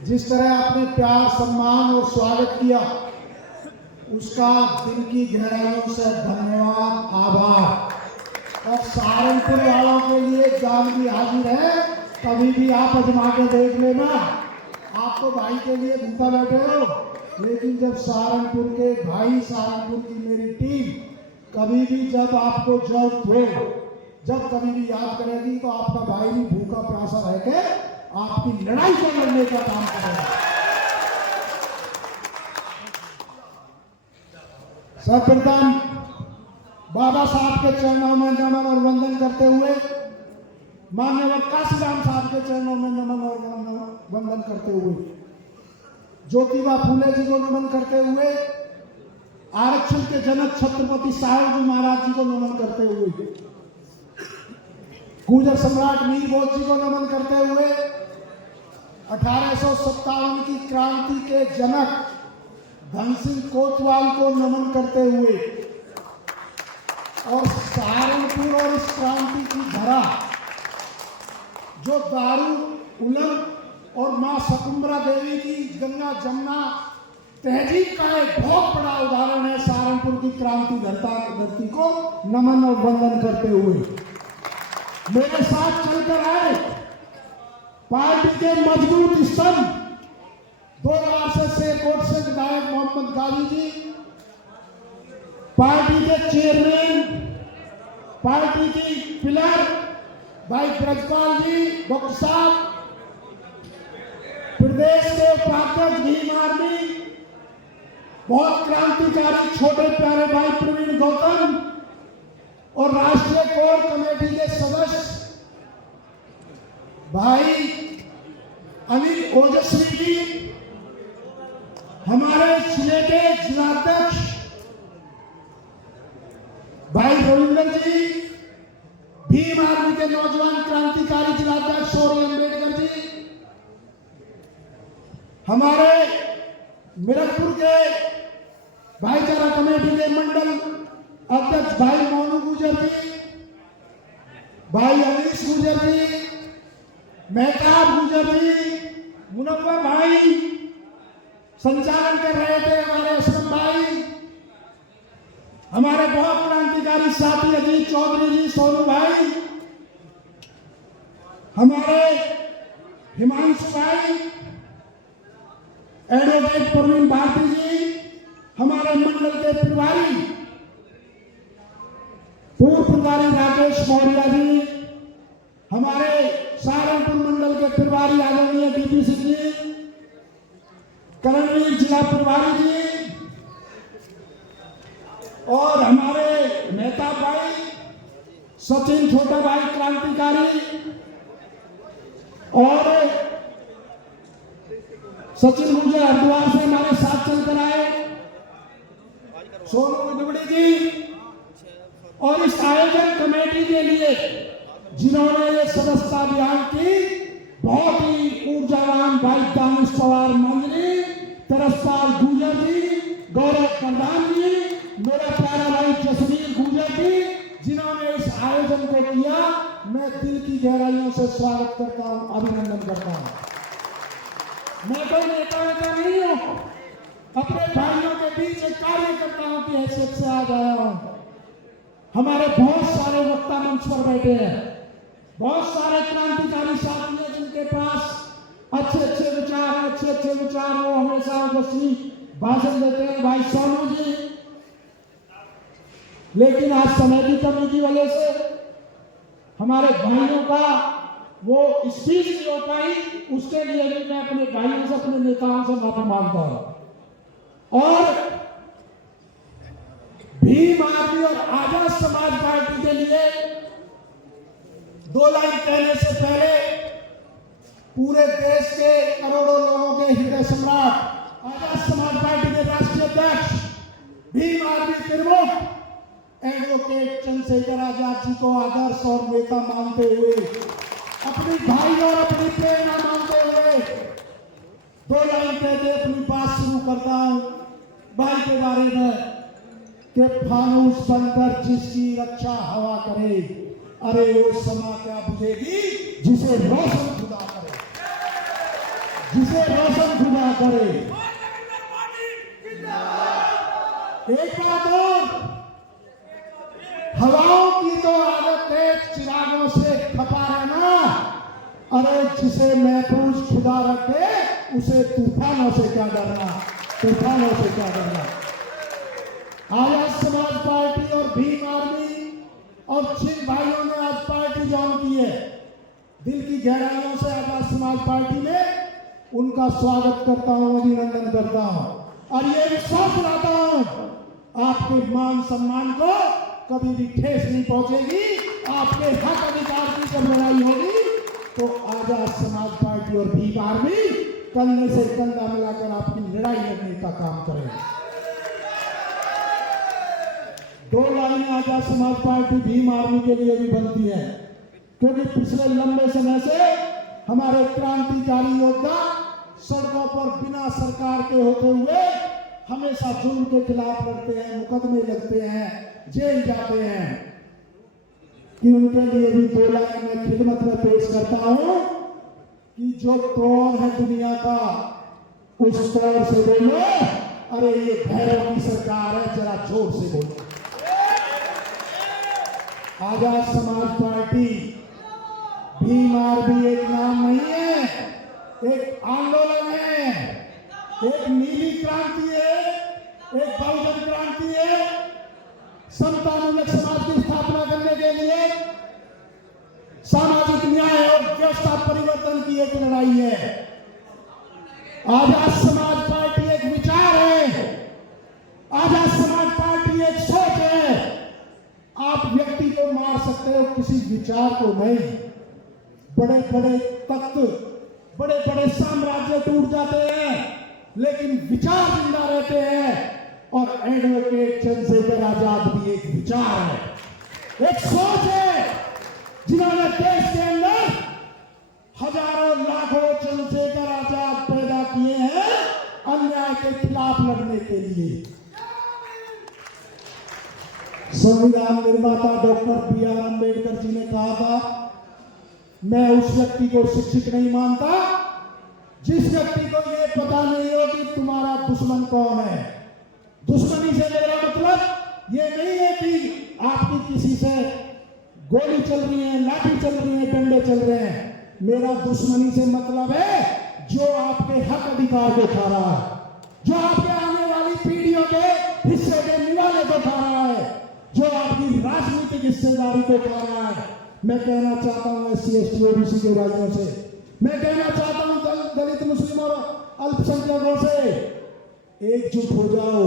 जिस तरह आपने प्यार, सम्मान और स्वागत किया, उसका दिल की गहराइयों से धन्यवाद, आभार। और सहारनपुर वालों के लिए जान भी हाजिर है, कभी भी आप आजमा के देख लेना। आप तो भाई के लिए भूखा बैठे हो, लेकिन जब सहारनपुर के भाई, सहारनपुर की मेरी टीम कभी भी जब आपको जरूरत हो, जब कभी भी याद करेगी, तो आपका भाई भी भूखा प्यासा रह के आपकी लड़ाई को लड़ने का काम करेगा। सर्वप्रथम बाबा साहब के चरणों में नमन और वंदन करते हुए, माननीय काशीराम साहब के चरणों में नमन और वंदन करते हुए, ज्योतिबा फूले जी को नमन करते हुए, आरक्षण के जनक छत्रपति साहब जी महाराज जी को नमन करते हुए, गुर्जर सम्राट मीर भोज जी को नमन करते हुए, 1857 की क्रांति के जनक धन सिंह कोतवाल को नमन करते हुए, और सहारनपुर और इस क्रांति की धरा जो दारू उलम और मां शकुंभरा देवी की गंगा जमुना तहजीब का एक बहुत बड़ा उदाहरण है, सहारनपुर की क्रांति धरती को नमन और वंदन करते हुए मेरे साथ चलकर आए पार्टी के मजबूत स्तंभ, 2000 से शेरकोट से विधायक मोहम्मद गाजी जी, पार्टी के चेयरमैन, पार्टी की पिलर भाई ब्रजपाल जी, डॉक्टर साहब, प्रदेश के उपाध्यक्ष भीम आर्मी, बहुत क्रांतिकारी छोटे प्यारे भाई प्रवीण गौतम, और राष्ट्रीय कोर कमेटी के सदस्य भाई अनिल ओजस्वी जी, हमारे जिले के जिलाध्यक्ष भाई रविंदर जी, भीम आर्मी के नौजवान क्रांतिकारी जिलाध्यक्ष सौरी अम्बेडकर जी, हमारे मिरकपुर के भाईचारा कमेटी के मंडल अध्यक्ष भाई मोनू गुजर जी, भाई अनीश गुजर जी, मेहताब गुजर जी, मुनव्वर भाई, संचालन कर रहे थे हमारे असलम भाई, हमारे बहुत क्रांतिकारी साथी अजीत चौधरी जी, सोनू भाई, हमारे हिमांशु भाई, एडवोकेट प्रवीण भारती जी, हमारे मंडल के प्रभारी पूर्व प्रभारी राकेश मौर्य जी, हमारे सहारनपुर मंडल के प्रभारी आदरणीय डीपी सिंह जी, करणवीर जिला प्रभारी जी, और हमारे मेहता भाई, सचिन छोटा भाई क्रांतिकारी, और सचिन गुर्जर हरिद्वार से हमारे साथ चलकर आए, सोनू दुबड़ी जी, और इस आयोजन कमेटी के लिए जिन्होंने ये सदस्यता अभियान की, बहुत ही ऊर्जावान भाई दानिश पवार मंजरी, तरसपाल गुजर जी, गौरव प्रधान जी, मेरा प्यारा भाई जसवीर गुजर जी, जिन्होंने इस आयोजन को किया, मैं दिल की गहराइयों से स्वागत करता हूं, अभिनंदन करता हूं। मैं कोई नेता नहीं हूं, अपने भाइयों के बीच एक कार्यकर्ताओं की हैसियत से आज आया हूं। हमारे बहुत सारे वक्ता मंच पर बैठे हैं, बहुत सारे क्रांतिकारी साथी हैं जिनके पास अच्छे अच्छे विचार, वो हमेशा उपस्थित भाषण देते हैं, भाई सोनू जी, लेकिन आज समय की कमी की वजह से हमारे भाइयों का वो स्पीच नहीं हो पाई, उसके लिए भी मैं अपने भाइयों से, अपने नेताओं से माफी मांगता हूं। और भीम आर्मी और आजाद समाज पार्टी के लिए 2 लाइन कहने से पहले पूरे देश के करोड़ों लोगों के हृदय सम्राट, आजाद समाज पार्टी के राष्ट्रीय अध्यक्ष, भीम आर्मी प्रमुख एडवोकेट चंद्रशेखर आजाद जी को आदर्श और नेता मानते हुए, अपनी भाई और अपनी प्रेरणा मानते हुए 2 लाइन कहते अपनी बात शुरू करता हूं भाई के बारे में, कि फानूस बनकर जिसकी रक्षा हवा करे, अरे वो समा क्या बुझेगी जिसे रोशन खुदा करे। जिसे रोशन खुदा करे। एक बात और, हवाओं की तो आदत है चिरागों से खपा रहना, अरे जिसे महफूज खुदा रखे उसे तूफानों से क्या डरना, तूफानों से क्या डरना। आजाद समाज पार्टी और भीम आर्मी और जिन भाइयों ने आज पार्टी ज्वाइन की है, दिल की गहराइयों से आजाद समाज पार्टी में उनका स्वागत करता हूं, अभिनंदन करता हूं और ये विश्वास दिलाता हूं आपके मान सम्मान को कभी भी ठेस नहीं पहुंचेगी। आपके हक अधिकार की जब लड़ाई होगी तो आजाद समाज पार्टी और भीम आर्मी कंधे से कंधा मिलाकर आपकी लड़ाई लड़ने का काम करेंगे। दो लाइनें आजाद समाज पार्टी भीम आर्मी के लिए भी बनती है, क्योंकि पिछले लंबे समय से हमारे क्रांतिकारी योद्धा सड़कों पर बिना सरकार के होते हुए हमेशा जुल्म के खिलाफ लड़ते हैं, मुकदमे लगते हैं, जेल जाते हैं, कि उनके लिए भी दो लाइन में खिदमत में पेश करता हूं कि जो तौर है दुनिया का उस तौर से बोलो, अरे ये भैरव की सरकार है, जरा जोर से बोलो। आजाद समाज पार्टी भीम आर्मी एक नाम नहीं है, एक आंदोलन है, एक नीली क्रांति है, एक बहुजन क्रांति है। समतामूलक समाज की स्थापना करने के लिए सामाजिक न्याय और व्यवस्था परिवर्तन की एक लड़ाई है। आजाद समाज पार्टी एक विचार है, आजाद समाज पार्टी एक सोच है। आप व्यक्ति को मार सकते हो, किसी विचार को नहीं। बड़े बड़े तख्त, बड़े बड़े साम्राज्य टूट जाते हैं, लेकिन विचार जिंदा रहते हैं। और एडवोकेट चंद्रशेखर आजाद भी एक विचार है, एक सोच है, जिन्होंने देश के अंदर हजारों लाखों चंद्रशेखर आजाद पैदा किए हैं अन्याय के खिलाफ लड़ने के लिए। संविधान निर्माता doctor B are Ambedkar ji ने कहा था, मैं उस व्यक्ति को शिक्षित नहीं मानता जिस व्यक्ति को यह पता नहीं हो कि तुम्हारा दुश्मन कौन है। दुश्मनी से मेरा मतलब ये नहीं है कि आपकी किसी से गोली चल रही है, लाठी चल रही है, डंडे चल रहे हैं। मेरा दुश्मनी से मतलब है जो आपके हक अधिकार को खा रहा है, जो आपके आने वाली पीढ़ियों के हिस्से के निवाले को खा रहा है, जो आपकी राजनीतिक हिस्सेदारी को खा रहा है। मैं कहना चाहता हूं SC ST OBC के भाइयों से, मैं कहना चाहता हूं दलित मुस्लिम और अल्पसंख्यकों से, एकजुट हो जाओ,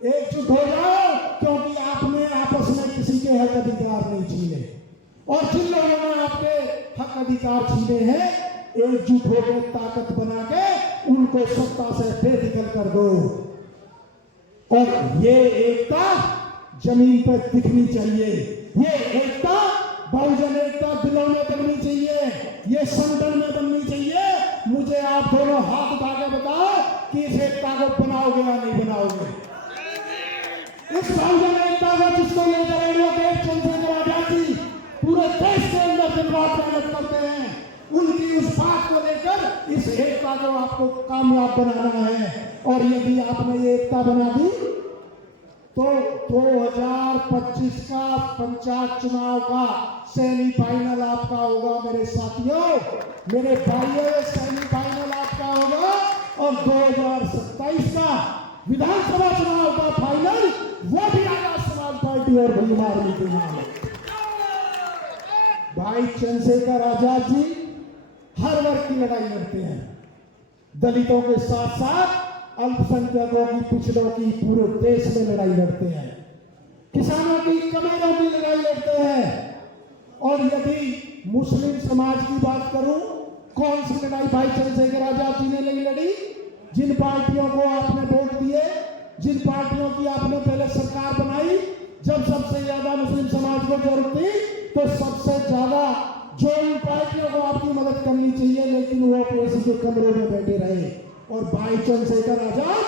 एकजुट हो जाओ, क्योंकि आपने आपस में किसी के हक अधिकार नहीं छीने, और जिन लोगों ने आपके हक अधिकार छीने हैं, एकजुट होकर ताकत बना के उनको सत्ता से बेदखल कर दो। और ये एकता जमीन पर दिखनी चाहिए, ये एकता बहुजन एकता दिलों में बननी चाहिए, ये संगठन में बननी चाहिए। मुझे आप दोनों हाथ उठा के बताओ कि इस एकता को बनाओगे या नहीं बनाओगे। इस बहुजन एकता को जिसको लेकर एडवोकेट चंद्रशेखर आजाद जी पूरे देश के अंदर दिन रात मेहनत करते हैं, उनकी उस बात को लेकर इस एकता को आपको कामयाब बनाना है। और यदि आपने ये एकता बना दी तो 2025 का पंचायत चुनाव का सेमीफाइनल आपका होगा मेरे साथियों, मेरे भाइयों, सेमीफाइनल आपका होगा। और 2027 का विधानसभा चुनाव का फाइनल वो भी आजाद समाज पार्टी और भीम आर्मी के नाम। भाई चंद्रशेखर आजाद जी हर वर्ग की लड़ाई लड़ते हैं, दलितों के साथ साथ अल्पसंख्यकों की, पिछड़ों की, पूरे देश में लड़ाई लड़ते हैं, किसानों की, कमारों की लड़ाई लड़ते हैं। और यदि मुस्लिम समाज की बात करूं, कौन सी लड़ाई भाई चंद्रशेखर आजाद जी ने नहीं लड़ी? जिन पार्टियों को आपने वोट दिए, जिन पार्टियों की आपने पहले सरकार बनाई, जब सबसे ज्यादा मुस्लिम समाज को जरूरत थी तो सबसे ज्यादा जो इन पार्टियों को आपकी मदद करनी चाहिए, लेकिन वो एसी के कमरे में बैठे रहे। और भाई चंद्रशेखर आजाद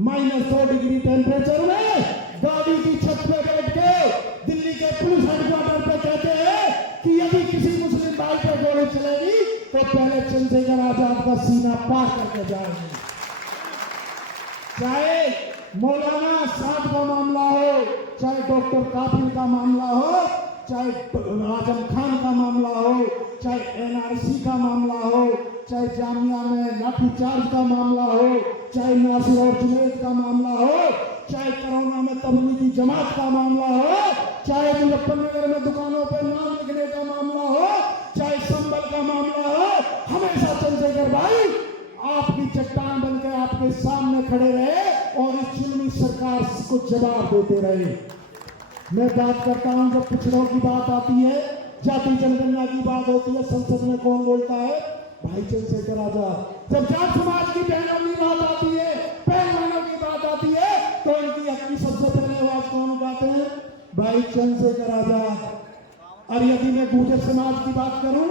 -2 डिग्री टेम्परेचर में गाड़ी की छत पे बैठ के दिल्ली के पुलिस हेडक्वार्टर पे कहते हैं कि यदि किसी मुस्लिम भाई पर गोली चलेगी तो पहले चंद्रशेखर आजाद का सीना पार करके जाएंगे। चाहे मौलाना साहब का मामला हो, चाहे डॉक्टर काफिल का मामला हो, चाहे आजम खान का मामला हो, चाहे एनआरसी का मामला हो, चाहे जामिया में लाठीचार्ज का मामला हो, चाहे नासिर और जुनैद का मामला हो, चाहे कोरोना में तबलीगी जमात का मामला हो, चाहे मुजफ्फरनगर में दुकानों पर नाम लिखने का मामला हो, चाहे संबल का मामला हो, हमेशा चंद्रशेखर भाई आपकी चट्टान बनकर आपके सामने खड़े रहे और इस जुल्मी सरकार को जवाब देते रहे। मैं बात करता हूं, जब पिछड़ों की बात आती है, जाति जनगणना की बात होती है, संसद में कौन बोलता है? भाई चंद्रशेखर आजाद। जब जाट समाज की बहनों की बात आती है, पहलवानों की बात आती है, तो इनकी अपनी सबसे पहले आवाज कौन उठाते हैं? भाई चंद्रशेखर आजाद। और यदि मैं गुर्जर समाज की बात करूं,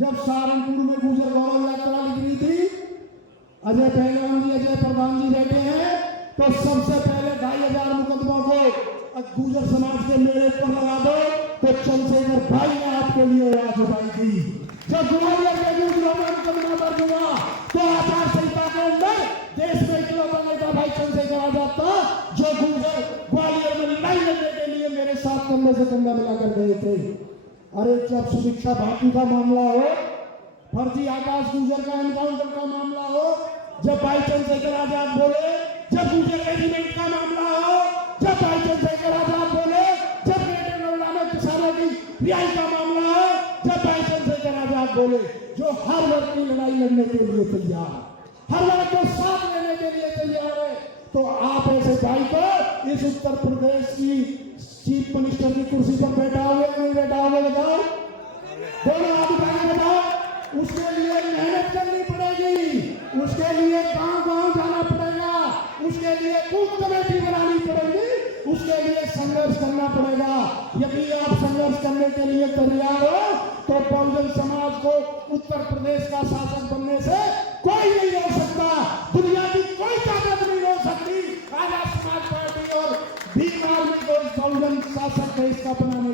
जब सहारनपुर में गुर्जर गौरव यात्रा निकली थी, अजय पहलवान जी, अजय प्रधान जी बैठे हैं, तो सबसे पहले 2500 मुकदमों को गुर्जर समाज के मेरे पर लगा दो, तो चंद्रशेखर भाई ने आपके लिए आवाज उठाई थी। जब ग्वालियर के गुर्जरों में मुकदमा दर्ज हुआ, तो आचार संहिता के अंदर देश में इकलौता नेता भाई चंद्रशेखर आजाद था, जो गुर्जर ग्वालियर में लड़ाई लड़ने के लिए मेरे साथ कंधे से कंधा मिलाकर गए थे। अरे जब सुभिक्षा भाटी का मामला हो, फर्जी आकाश गुर्जर का एनकाउंटर का मामला हो, जब भाई चंद्रशेखर आजाद बोले, जब गुर्जर रेजिमेंट का मामला हो, जब भाई चंद्रशेखर आजाद बोले, जब ग्रेटर नोएडा में किसानों की रिहाई का मामला हो, जब भाई चंद्रशेखर आजाद बोले, जो हर वर्ग की लड़ाई लड़ने के लिए तैयार, हर वर्ग को साथ लेने के लिए तैयार है, तो आप ऐसे भाई को इस उत्तर प्रदेश की चीफ मिनिस्टर की कुर्सी पर बैठा हुए नहीं बैठा हुए बताओ? दोनों हाथ उठा के बताओ। उसके लिए मेहनत करनी पड़ेगी, उसके लिए गांव-गांव जाना पड़ेगा, उसके लिए बूथ कमेटी बनानी पड़ेगी, उसके लिए संघर्ष करना पड़ेगा। यदि आप संघर्ष करने के लिए तैयार हो, तो बहुजन समाज को उत्तर प्रदेश का शासक बनने से कोई नहीं रोक सकता, दुनिया की कोई ताकत नहीं रोक सकती। आजाद समाज पार्टी और भीम आर्मी को बहुजन शासक देश का बनाने